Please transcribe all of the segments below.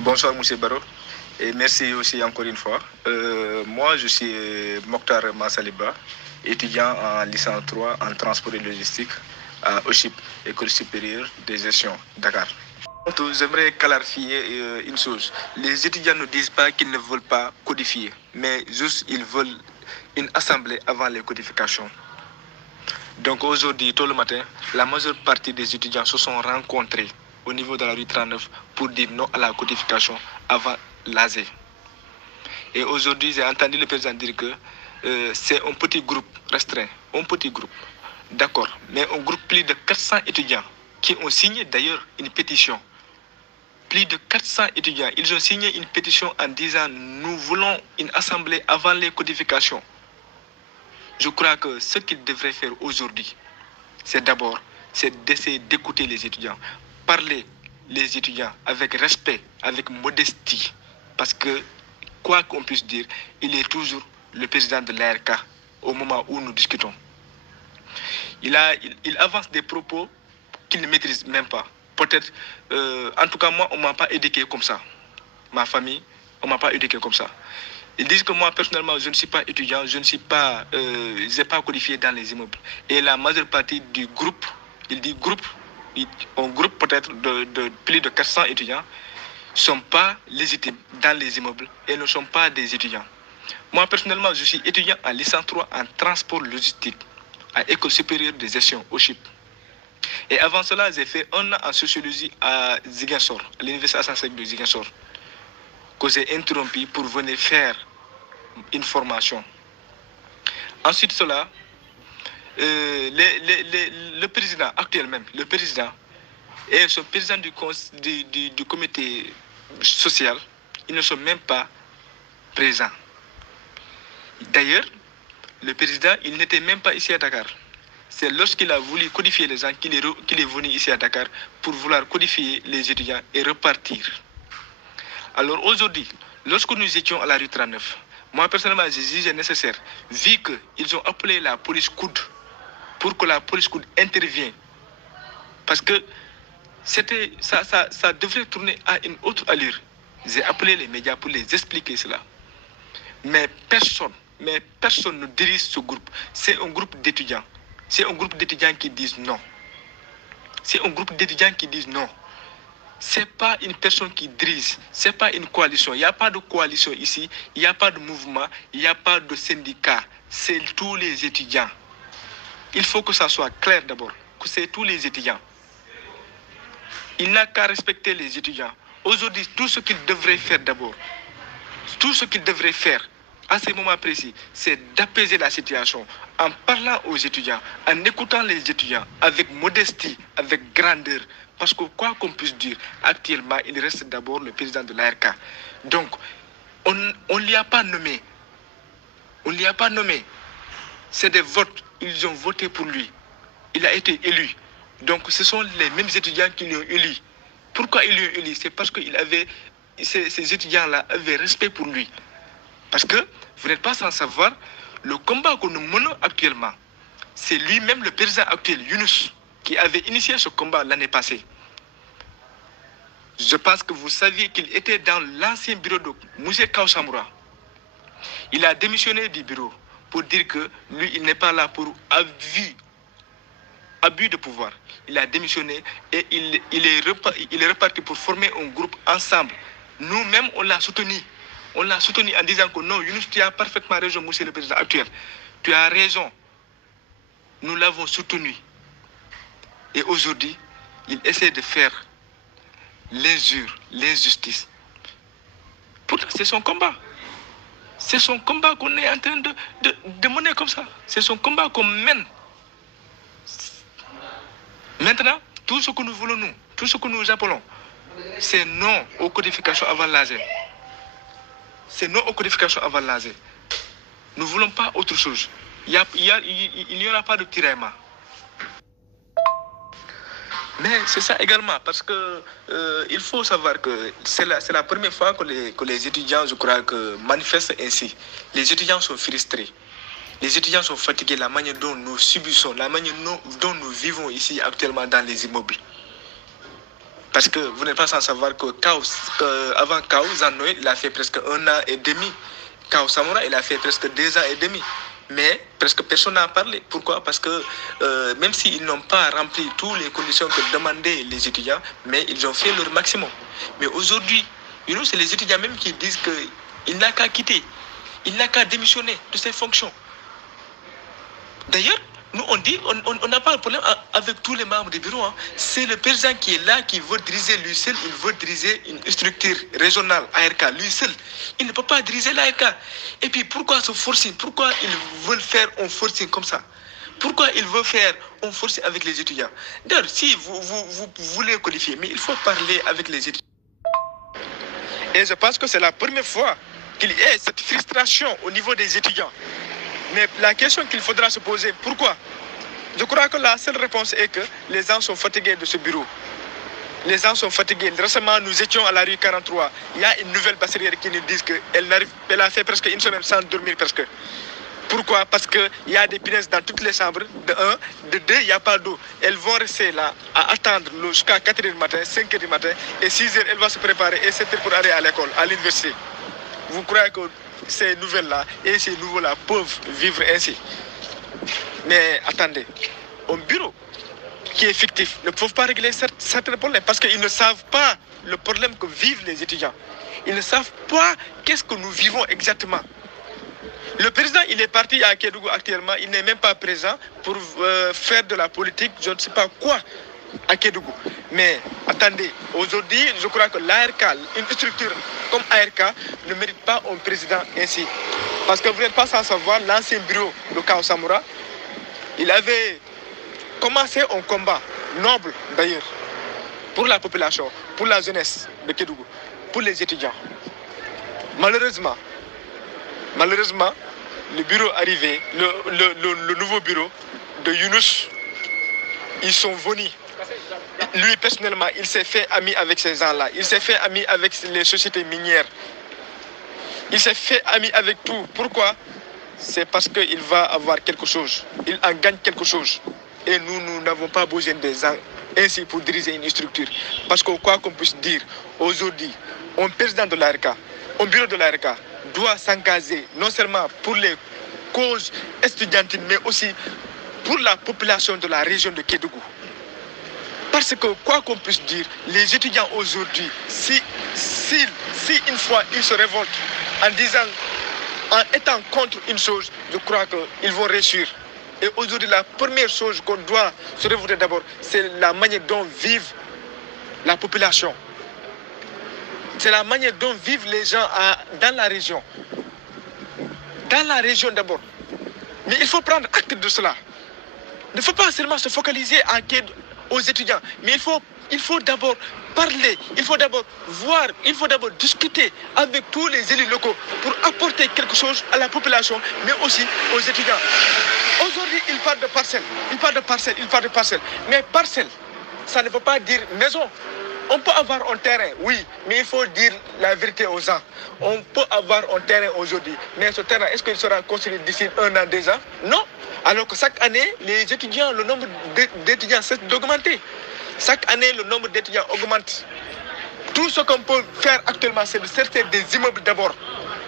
Bonsoir, Monsieur Barro, et merci aussi encore une fois. Moi, je suis Mokhtar Massaliba, étudiant en licence 3 en transport et logistique à OSHIP, École supérieure de gestion, Dakar. J'aimerais clarifier une chose. Les étudiants ne disent pas qu'ils ne veulent pas codifier, mais juste ils veulent une assemblée avant les codifications. Donc aujourd'hui, tôt le matin, la majeure partie des étudiants se sont rencontrés au niveau de la rue 39 pour dire non à la codification avant l'AZ. Et aujourd'hui, j'ai entendu le président dire que c'est un petit groupe restreint, un petit groupe, d'accord, mais un groupe plus de 400 étudiants qui ont signé d'ailleurs une pétition. Plus de 400 étudiants, ils ont signé une pétition en disant nous voulons une assemblée avant les codifications. Je crois que ce qu'ils devraient faire aujourd'hui, c'est d'abord d'essayer d'écouter les étudiants, parler les étudiants avec respect, avec modestie, parce que quoi qu'on puisse dire, il est toujours le président de l'ARK au moment où nous discutons. Il avance des propos qu'il ne maîtrise même pas. Peut-être, en tout cas moi, on ne m'a pas éduqué comme ça. Ma famille, on ne m'a pas éduqué comme ça. Ils disent que moi, personnellement, je ne suis pas étudiant, je n'ai pas codifié dans les immeubles. Et la majeure partie du groupe, il dit groupe, un groupe peut-être de plus de 400 étudiants, ne sont pas légitimes dans les immeubles et ne sont pas des étudiants. Moi, personnellement, je suis étudiant en licence 3 en transport logistique à École supérieure de gestion, OSHIP. Et avant cela, j'ai fait 1 an en sociologie à Ziguinchor, à l'université Assane de Ziguinchor, que j'ai interrompu pour venir faire une formation. Ensuite, cela, le président actuel même, le président et son président du comité social, ils ne sont même pas présents. D'ailleurs, le président, il n'était même pas ici à Dakar. C'est lorsqu'il a voulu codifier les gens qu'il est venu ici à Dakar pour vouloir codifier les étudiants et repartir. Alors aujourd'hui, lorsque nous étions à la rue 39, moi personnellement, j'ai jugé nécessaire, vu qu'ils ont appelé la police coude pour que la police coude intervienne. Parce que ça devrait tourner à une autre allure. J'ai appelé les médias pour les expliquer cela. Mais personne ne dirige ce groupe. C'est un groupe d'étudiants. C'est un groupe d'étudiants qui disent non. C'est un groupe d'étudiants qui disent non. Ce n'est pas une personne qui dirige, ce n'est pas une coalition. Il n'y a pas de coalition ici, il n'y a pas de mouvement, il n'y a pas de syndicat. C'est tous les étudiants. Il faut que ça soit clair d'abord, que c'est tous les étudiants. Il n'a qu'à respecter les étudiants. Aujourd'hui, tout ce qu'il devrait faire d'abord, tout ce qu'il devrait faire à ce moment précis, c'est d'apaiser la situation en parlant aux étudiants, en écoutant les étudiants avec modestie, avec grandeur. Parce que quoi qu'on puisse dire, actuellement, il reste d'abord le président de l'ARK. Donc, on ne l'y a pas nommé. On ne l'y a pas nommé. C'est des votes. Ils ont voté pour lui. Il a été élu. Donc, ce sont les mêmes étudiants qui l'ont élu. Pourquoi ils l'ont élu? C'est parce que ces étudiants-là avaient respect pour lui. Parce que vous n'êtes pas sans savoir, le combat que nous menons actuellement, c'est lui-même le président actuel, Younous, qui avait initié ce combat l'année passée. Je pense que vous saviez qu'il était dans l'ancien bureau de M. Kaosamura. Il a démissionné du bureau pour dire que lui, il n'est pas là pour abus de pouvoir. Il a démissionné et il est reparti pour former un groupe ensemble. Nous-mêmes, on l'a soutenu. On l'a soutenu en disant que non, Younous, tu as parfaitement raison, monsieur le président actuel. Tu as raison. Nous l'avons soutenu. Et aujourd'hui, il essaie de faire l'injure, l'injustice. Pourtant, c'est son combat. C'est son combat qu'on est en train de mener comme ça. C'est son combat qu'on mène. Maintenant, tout ce que nous voulons, nous, tout ce que nous appelons, c'est non aux codifications avant l'âge. C'est non aux codifications avant l'âge. Nous ne voulons pas autre chose. Il n'y aura pas de tiraillement. Mais c'est ça également, parce que il faut savoir que c'est la première fois que les étudiants, je crois, que manifestent ainsi. Les étudiants sont frustrés. Les étudiants sont fatigués, la manière dont nous subissons, la manière dont nous vivons ici actuellement dans les immeubles. Parce que vous n'êtes pas sans savoir que avant Kao Zanoé, il a fait presque 1 an et demi. Kao Samura, il a fait presque 2 ans et demi. Mais presque personne n'a parlé. Pourquoi? Parce que même s'ils n'ont pas rempli toutes les conditions que demandaient les étudiants, mais ils ont fait leur maximum. Mais aujourd'hui, c'est les étudiants même qui disent qu'il n'a qu'à quitter. Il n'a qu'à démissionner de ses fonctions. D'ailleurs, nous on dit, on n'a pas de problème avec tous les membres du bureau. Hein. C'est le président qui est là, qui veut diriger lui seul, il veut diriger une structure régionale, ARK, lui seul. Il ne peut pas diriger l'ARK. Et puis pourquoi ce forcing? Pourquoi ils veulent faire un forcing comme ça? Pourquoi ils veulent faire un forcing avec les étudiants? D'ailleurs, si vous voulez codifier, mais il faut parler avec les étudiants. Et je pense que c'est la première fois qu'il y ait cette frustration au niveau des étudiants. Mais la question qu'il faudra se poser, pourquoi? Je crois que la seule réponse est que les gens sont fatigués de ce bureau. Les gens sont fatigués. Récemment, nous étions à la rue 43. Il y a une nouvelle basserière qui nous dit qu'elle a fait presque une semaine sans dormir presque. Pourquoi? Parce qu'il y a des punaises dans toutes les chambres. De 1, de 2, il n'y a pas d'eau. Elles vont rester là à attendre jusqu'à 4h du matin, 5h du matin. Et 6h, elle va se préparer et 7h pour aller à l'école, à l'université. Vous croyez que ces nouvelles-là et ces nouveaux-là peuvent vivre ainsi? Mais attendez, un bureau qui est fictif ne peut pas régler certains problèmes parce qu'ils ne savent pas le problème que vivent les étudiants. Ils ne savent pas qu'est-ce que nous vivons exactement. Le président, il est parti à Kédougou actuellement, il n'est même pas présent pour faire de la politique, je ne sais pas quoi, à Kédougou. Mais attendez, aujourd'hui, je crois que l'ARK, une structure comme ARK, ne mérite pas un président ainsi. Parce que vous n'êtes pas sans savoir, l'ancien bureau de Kao Samura, il avait commencé un combat noble d'ailleurs, pour la population, pour la jeunesse de Kédougou, pour les étudiants. Malheureusement, le bureau arrivé, le nouveau bureau de Younous, ils sont venus. Lui, personnellement, il s'est fait ami avec ces gens-là. Il s'est fait ami avec les sociétés minières. Il s'est fait ami avec tout. Pourquoi? C'est parce qu'il va avoir quelque chose. Il en gagne quelque chose. Et nous n'avons pas besoin des gens ainsi pour diriger une structure. Parce que quoi qu'on puisse dire, aujourd'hui, un président de l'ARK, un bureau de l'ARK, doit s'engager non seulement pour les causes estudiantines, mais aussi pour la population de la région de Kédougou. Parce que, quoi qu'on puisse dire, les étudiants aujourd'hui, si une fois ils se révoltent en étant contre une chose, je crois qu'ils vont réussir. Et aujourd'hui, la première chose qu'on doit se révolter d'abord, c'est la manière dont vive la population. C'est la manière dont vivent les gens dans la région. Dans la région d'abord. Mais il faut prendre acte de cela. Il ne faut pas seulement se focaliser aux étudiants, mais il faut d'abord parler, il faut d'abord voir, il faut d'abord discuter avec tous les élus locaux pour apporter quelque chose à la population, mais aussi aux étudiants. Aujourd'hui, ils parlent de parcelles, mais parcelles, ça ne veut pas dire maison. On peut avoir un terrain, oui, mais il faut dire la vérité aux gens. On peut avoir un terrain aujourd'hui, mais ce terrain, est-ce qu'il sera construit d'ici 1 an, 2 ans? Non. Alors que chaque année, les étudiants, le nombre d'étudiants cesse d'augmenter. Chaque année, le nombre d'étudiants augmente. Tout ce qu'on peut faire actuellement, c'est de sortir des immeubles d'abord.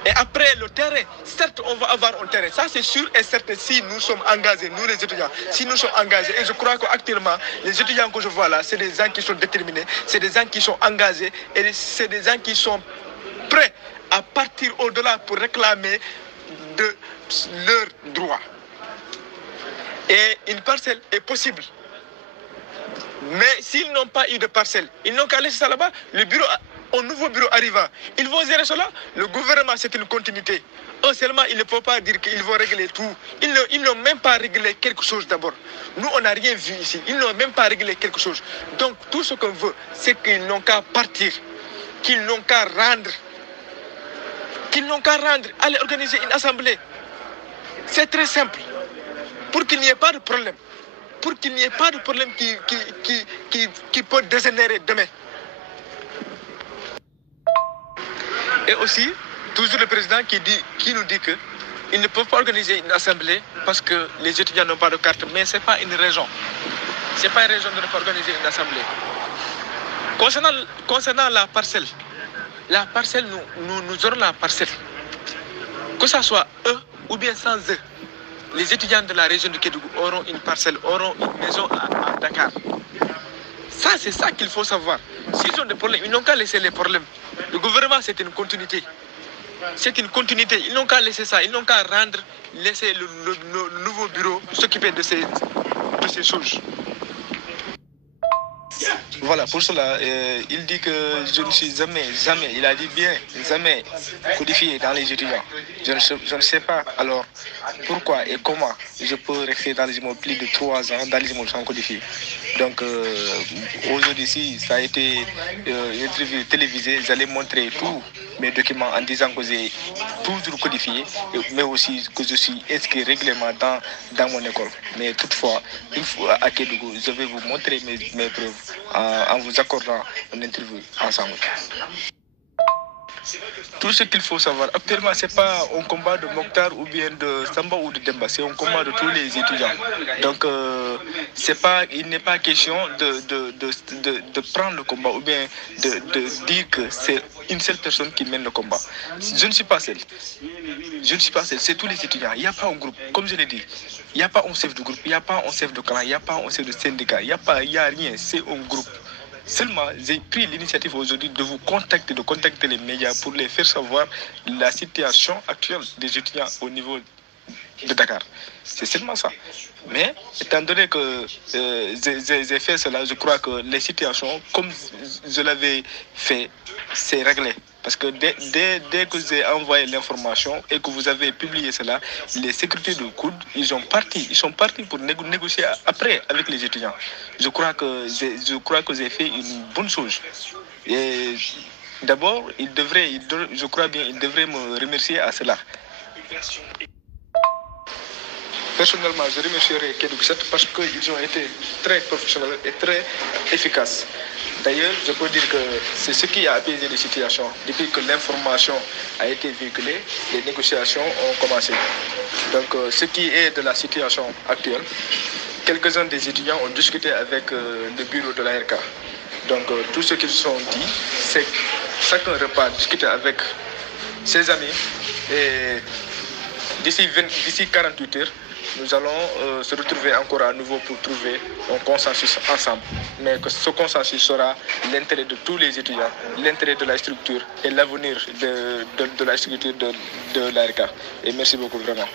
Et après, le terrain, certes, on va avoir un terrain. Ça, c'est sûr et certain si nous sommes engagés, nous les étudiants. Si nous sommes engagés, et je crois qu'actuellement, les étudiants que je vois là, c'est des gens qui sont déterminés, c'est des gens qui sont engagés, et c'est des gens qui sont prêts à partir au-delà pour réclamer de leurs droits. Et une parcelle est possible. Mais s'ils n'ont pas eu de parcelle, ils n'ont qu'à laisser ça là-bas. Au nouveau bureau arrivant, ils vont gérer cela. Le gouvernement, c'est une continuité. Eux seulement, ils ne peuvent pas dire qu'ils vont régler tout. Ils n'ont même pas réglé quelque chose d'abord. Nous, on n'a rien vu ici. Ils n'ont même pas réglé quelque chose. Donc, tout ce qu'on veut, c'est qu'ils n'ont qu'à partir, qu'ils n'ont qu'à rendre, aller organiser une assemblée. C'est très simple. Pour qu'il n'y ait pas de problème. Pour qu'il n'y ait pas de problème qui peut dégénérer demain. Et aussi, toujours le président qui nous dit qu'ils ne peuvent pas organiser une assemblée parce que les étudiants n'ont pas de carte. Mais ce n'est pas une raison. Ce n'est pas une raison de ne pas organiser une assemblée. Concernant la parcelle, nous aurons la parcelle. Que ce soit eux ou bien sans eux, les étudiants de la région de Kédougou auront une parcelle, auront une maison à Dakar. Ça, c'est ça qu'il faut savoir. S'ils ont des problèmes, ils n'ont qu'à laisser les problèmes. Le gouvernement, c'est une continuité. C'est une continuité. Ils n'ont qu'à laisser ça. Ils n'ont qu'à laisser le nouveau bureau s'occuper de ces choses. Voilà, pour cela, il dit que je ne suis jamais, il a dit bien, jamais codifié dans les étudiants. Je ne sais pas alors pourquoi et comment je peux rester dans les immeubles plus de 3 ans dans les immeubles sans codifier. Donc aujourd'hui, si ça a été une interview télévisée, j'allais montrer tous mes documents en disant que j'ai toujours codifié, mais aussi que je suis inscrit régulièrement dans mon école. Mais toutefois, une fois à Kédougou, je vais vous montrer mes preuves en vous accordant une interview ensemble. Tout ce qu'il faut savoir, actuellement, ce n'est pas un combat de Mokhtar ou bien de Samba ou de Demba, c'est un combat de tous les étudiants. Donc, il n'est pas question de prendre le combat ou bien de dire que c'est une seule personne qui mène le combat. Je ne suis pas seul. C'est tous les étudiants. Il n'y a pas un groupe, comme je l'ai dit. Il n'y a pas un chef de groupe, il n'y a pas un chef de clan, il n'y a pas un chef de syndicat, il n'y a rien, c'est un groupe. Seulement, j'ai pris l'initiative aujourd'hui de vous contacter, de contacter les médias pour les faire savoir la situation actuelle des étudiants au niveau de Dakar. C'est seulement ça. Mais étant donné que j'ai fait cela, je crois que les situations, comme je l'avais fait, c'est réglé. Parce que dès que j'ai envoyé l'information et que vous avez publié cela, les sécurités de coude, ils sont partis pour négocier après avec les étudiants. Je crois que j'ai fait une bonne chose. Et d'abord, je crois bien, ils devraient me remercier à cela. Personnellement, je remercierai Kédougou 7 parce qu'ils ont été très professionnels et très efficaces. D'ailleurs, je peux dire que c'est ce qui a apaisé les situations. Depuis que l'information a été véhiculée, les négociations ont commencé. Donc, ce qui est de la situation actuelle, quelques-uns des étudiants ont discuté avec le bureau de l'ARK. Donc, tout ce qu'ils se sont dit, c'est que chacun repart discuter avec ses amis. Et d'ici 48 heures, nous allons se retrouver encore à nouveau pour trouver un consensus ensemble. Mais que ce consensus sera l'intérêt de tous les étudiants, l'intérêt de la structure et l'avenir de la structure de l'ARK. Et merci beaucoup vraiment.